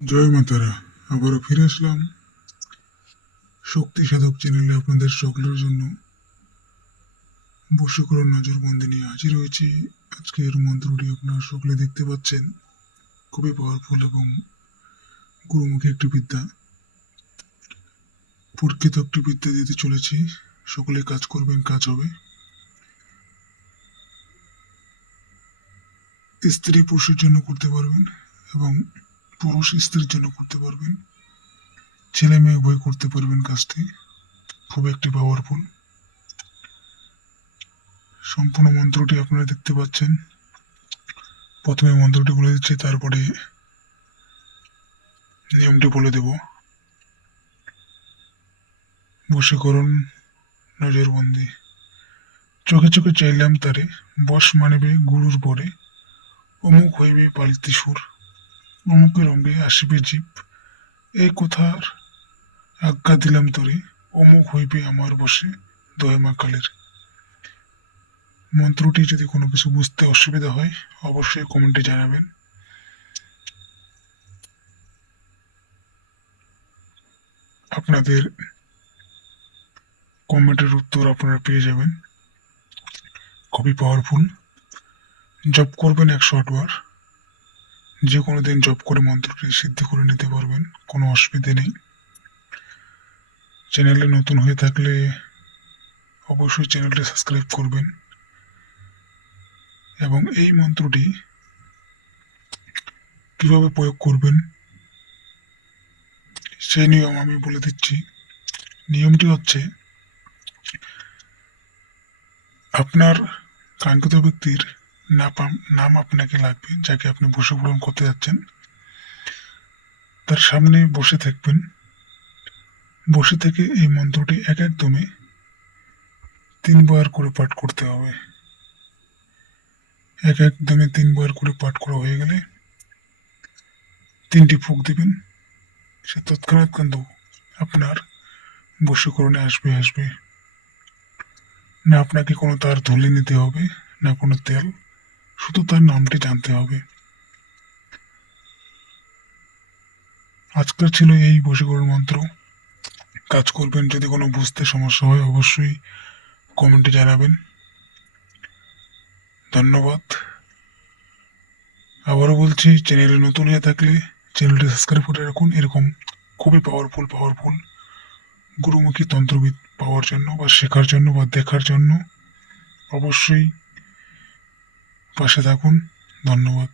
জয় মাতারা। আবারও ফিরে আসলাম শক্তি সাধক চ্যানেলে আপনাদের সকলের জন্য বশীকরণ নজরবন্দি নিয়ে হাজির হয়েছি। আজকের মন্ত্রটি আপনারা সকলে দেখতে পাচ্ছেন, খুবই পাওয়ারফুল এবং গুরুমুখী একটি বিদ্যা, পরীক্ষিত একটি বিদ্যা দিতে চলেছি। সকলে কাজ করবেন, কাজ হবে। স্ত্রী পুরুষের জন্য করতে পারবেন এবং পুরুষ স্ত্রীর জন্য করতে পারবেন, ছেলে মেয়ে উভয় করতে পারবেন কাজটি। খুব একটি পাওয়ারফুল। সম্পূর্ণ মন্ত্রটি আপনারা দেখতে পাচ্ছেন। প্রথমে মন্ত্রটি বলে দিচ্ছি, তারপরে নিয়মটি বলে দেব। বশীকরণ নজরবন্দি। চোখে চোখে চাইলাম তারে, বশ মানিবে গুরুর বরে। অমুক হইবে পালিতি সুর, অমুকের অঙ্গে আসিবে জীব। এই কথার আজ্ঞা দিলাম তোরে, অমুক হইবে আমার বসে, দয় মা কালের। মন্ত্রটি যদি কোনো কিছু বুঝতে অসুবিধা হয় অবশ্যই কমেন্টে জানাবেন। আপনাদের কমেন্টের উত্তর আপনারা পেয়ে যাবেন। খুবই পাওয়ারফুল। জপ করবেন 108 বার। যে কোনো দিন জপ করে মন্ত্রটি সিদ্ধি করে নিতে পারবেন, কোনো অসুবিধে নেই। চ্যানেলে নতুন হয়ে থাকলে অবশ্যই চ্যানেলটি সাবস্ক্রাইব করবেন এবং এই মন্ত্রটি কিভাবে প্রয়োগ করবেন সেই নিয়ম আমি বলে দিচ্ছি। নিয়মটি হচ্ছে, আপনার কাঙ্ক্ষিত ব্যক্তির নাম আপনাকে লাগবে, যাকে আপনি বশীকরণ করতে যাচ্ছেন। তার সামনে বসে থাকবেন। বসে থেকে এই মন্ত্রটি এক একদমে 3 বার করে পাঠ করতে হবে। এক একদমে 3 বার করে পাঠ করা হয়ে গেলে 3টি ফুঁক দিবেন। সে তৎক্ষণাৎ কিন্তু আপনার বশীকরণে আসবে। না আপনাকে কোনো তার ধুলে নিতে হবে, না কোনো তেল, শুধু তার নামটি জানতে হবে। আজকের ছিল এই বশীকরণ মন্ত্র। কাজ করবেন। যদি কোনো বুঝতে সমস্যা হয় অবশ্যই কমেন্টে জানাবেন। ধন্যবাদ। আবারও বলছি, চ্যানেলে নতুন হয়ে থাকলে চ্যানেলটি সাবস্ক্রাইব করে রাখুন। এরকম খুবই পাওয়ারফুল গুরুমুখী তন্ত্রবিদ পাওয়ার জন্য বা শেখার জন্য বা দেখার জন্য অবশ্যই পাশে থাকুন। ধন্যবাদ।